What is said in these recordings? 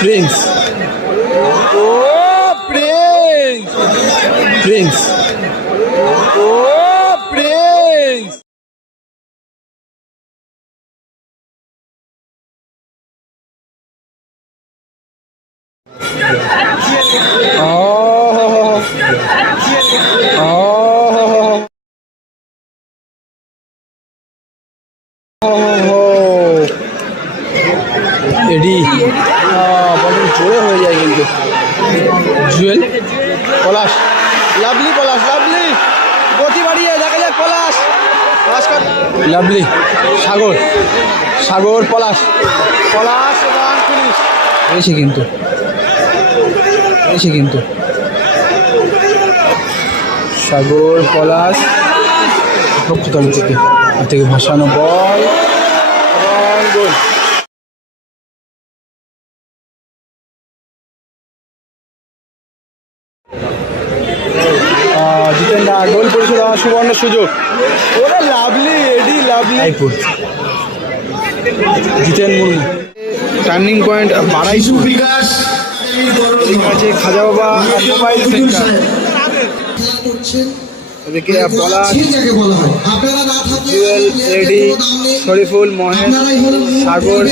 Prince ও Prince Prince ও Prince Oh. Oh. Oh. এডি বলটা জোরে হয়ে যায় কিন্তু জুয়েল। পলাশ। লাভলি পলাশ। লাভলি গতি বাড়িয়ে দেখা যাক পলাশ। লাভলি সাগর। সাগর পলাশ। পলাশ এসে কিন্তু। এসে কিন্তু। সাগর পলাশ। থেকে ভাসানো বল গোল। জিতেন গোল পরিশোধ হওয়ার সুবর্ণ সুযোগ। ওরে লাভলি এডি lovely. Jiten Murmu. Turning point বাড়াইশু Bikash. ঠিক আছে খাজা বাবা মোবাইল সেন্টার এদিকে পলাশ না ready Shariful Mahesh Sagar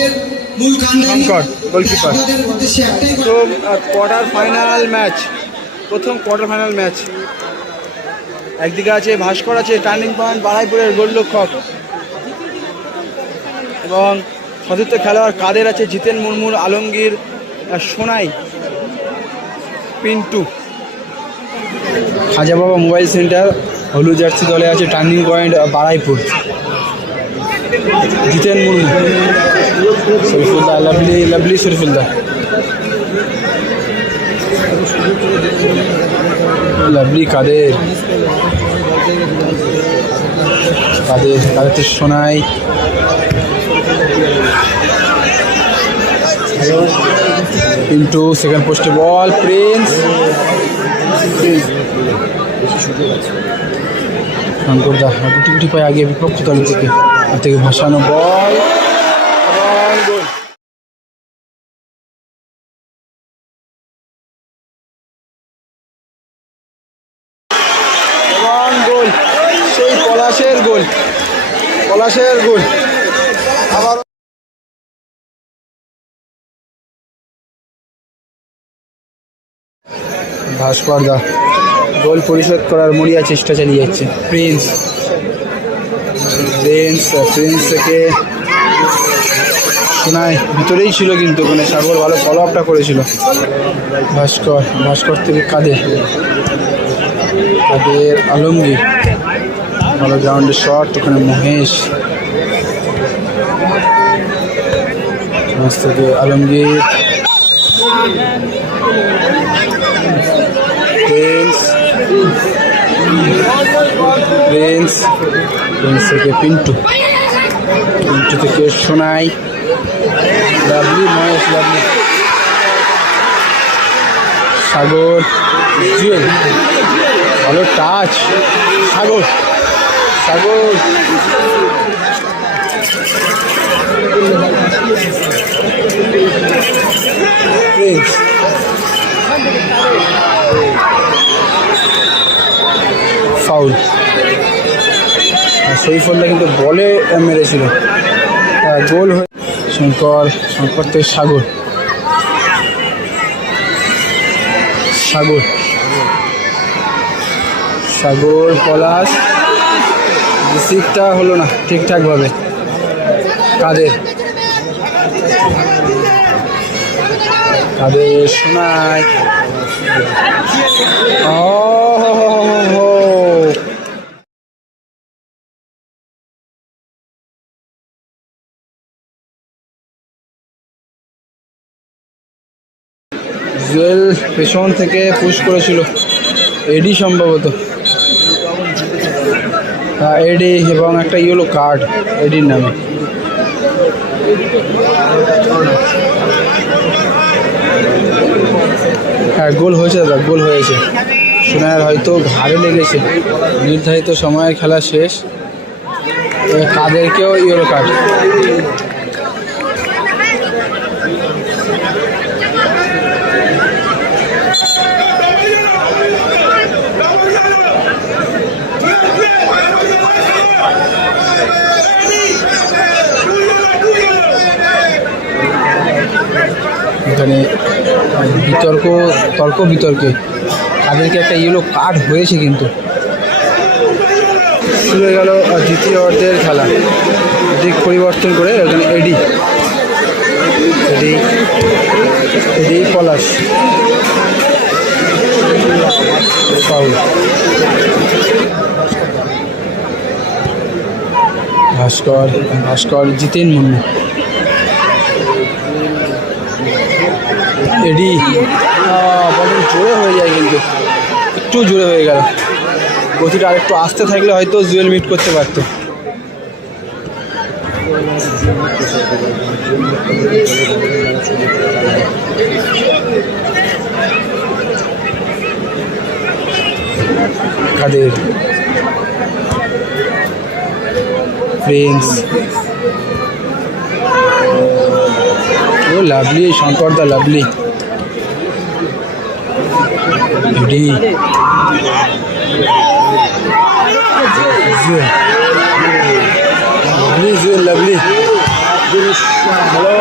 Shankar goalkeeper quarter final match প্রথম কোয়ার্টার ফাইনাল ম্যাচ একদিকে আছে ভাস্কর, আছে টার্নিং পয়েন্ট বাড়াইপুরের গোলরক্ষক। এবং সতীর্থ খেলোয়াড় কাদের আছে? জিতেন মুর্মুর, আলমগীর সোনাই, পিন্টু। খাজা বাবা মোবাইল সেন্টার, হলুদ জার্সি দলে আছে turning point Baraipur Jiten Murmu. Shariful lovely lovely Shariful lovely Kader? Kader তাদেরকে শোনাই। ইন্টু সেকেন্ড পোস্টে বল প্রিন্স শঙ্কর দা গুটি গুটি পায় আগে বিপক্ষ দল থেকে থেকে ভাসানো বল এবং গোল এবং গোল সেই পলাশের গোল পলাশের গোল আবার গোল পরিশোধ করার মরিয়া চেষ্টা চালিয়ে যাচ্ছে। প্রিন্স। প্রিন্স থেকে শোনায় ভিতরেই ছিল কিন্তু মানে সাগর ভালো ফলো আপটা করেছিল। ভাস্কর ভাস্কর থেকে কাদের? কাদের আলমগীর। ভালো গ্রাউন্ডের শট ওখানে মহেশ। থেকে আলমগীর। প্রিন্স প্রিন্স থেকে পিন্টু পিন্টু থেকে সোনাই লাভলি মহেশ লাভলি সাগর। জুয়েল ভালো টাচ সাগর। ফাউল আর সেই ফলটা কিন্তু বলে মেরেছিল। গোল হয়ে শঙ্কর শঙ্কর থেকে সাগর। সাগর। সাগর, পলাশ। রিসিভটা হলো না ঠিকঠাকভাবে কাদের? কাদের শোনায়। জুয়েল পেছন থেকে পুশ করেছিল। এডি সম্ভবত। এডি এবং একটা ইয়েলো কার্ড এডির নামে। হ্যাঁ গোল হয়েছে দাদা, গোল হয়েছে। সোনার হয়তো ঘাড়ে লেগেছে। নির্ধারিত সময়ের খেলা শেষ। কাদেরকেও ইয়েলো কার্ড। বিতর্ক, তর্ক বিতর্কে। তাদেরকে একটা ইয়েলো কার্ড হয়েছে কিন্তু। শুরু গেল দ্বিতীয় অর্ধের খেলা। দিক পরিবর্তন করে এখানে এডি এডি এডি পলাশ। ভাস্কর ভাস্কর জিতেন মুন্নু। এডি বলেন জোরে হয়ে যায় কিন্তু একটু জোরে হয়ে গেল গতিটা আরেকটু আসতে থাকলে হয়তো জুয়েল মিট করতে পারতো ও lovely Shankar da lovely Jewel lovely Jewel lovely hello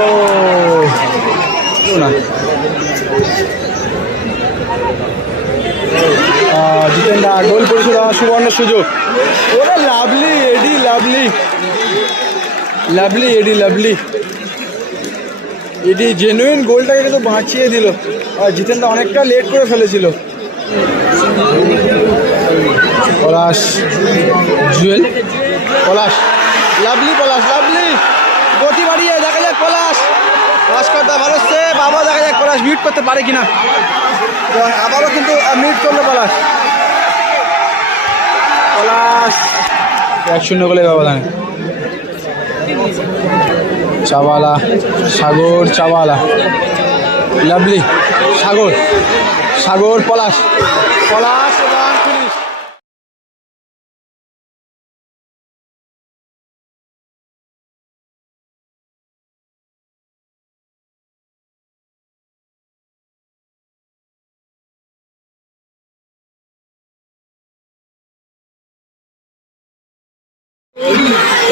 না আহ, জিতেন দা গোল করেছিল সুবর্ণ সুযোগ। ওরে লাভলি এডি লাভলি লাভলি এডি লাভলি এডি জেনুইন গোলটাকে কিন্তু বাঁচিয়ে দিল। আর জিতেন দা অনেকটা লেট করে ফেলেছিল। পলাশ। জুয়েল। পলাশ। Lovely Palash, lovely. গতি বাড়িয়ে, দেখা যাক পলাশ। ভাস্করদা ভালো সে, বাবা দেখা যাক পলাশ মিট করতে পারে কিনা। তো আবারও কিন্তু মিট করল পলাশ। পলাশ। এক শূন্য গোলে ব্যবধানে। চাওয়ালা, সাগর, চাওয়ালা। লাভলি সাগর সাগর পলাশ। পলাশ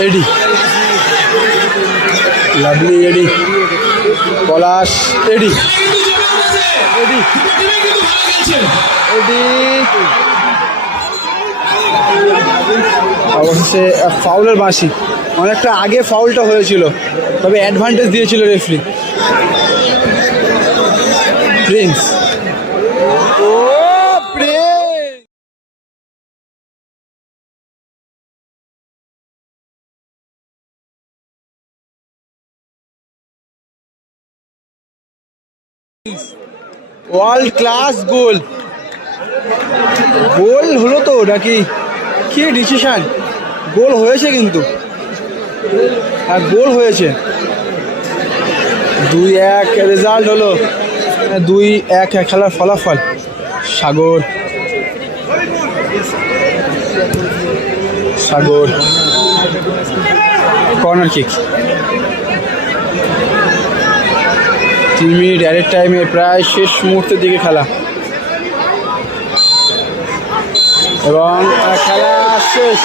এডি। লাভলি এডি। পলাশ এডি এডি এডি অবশেষে ফাউলের বাঁশি। অনেকটা আগে ফাউলটা হয়েছিল তবে অ্যাডভান্টেজ দিয়েছিল referee Prince world class goal goal হলো তো নাকি? কি ডিসিশন গোল হয়েছে কিন্তু। আর গোল হয়েছে। দুই এক রেজাল্ট হলো। দুই এক এক খেলার ফলাফল। সাগর। সাগর। কর্নার কিক তিন মিনিট অ্যাডের টাইমে প্রায় শেষ মুহূর্তের দিকে খেলা। এবং খেলা শেষ।